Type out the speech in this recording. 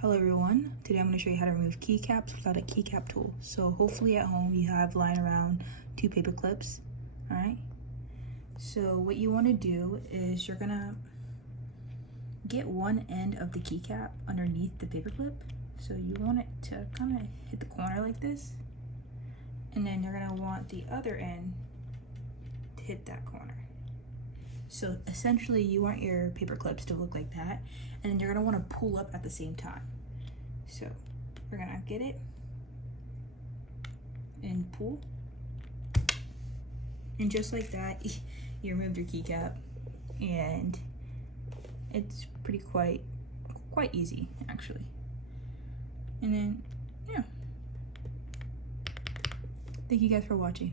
Hello everyone, today I'm going to show you how to remove keycaps without a keycap tool. So hopefully at home you have lying around 2 paper clips. Alright, so what you want to do is you're going to get one end of the keycap underneath the paper clip. So you want it to kind of hit the corner like this, and then you're going to want the other end to hit that corner. So essentially you want your paper clips to look like that, and then you're gonna wanna pull up at the same time. So we're gonna get it and pull. And just like that, you removed your keycap, and it's pretty quite easy actually. And then, yeah. Thank you guys for watching.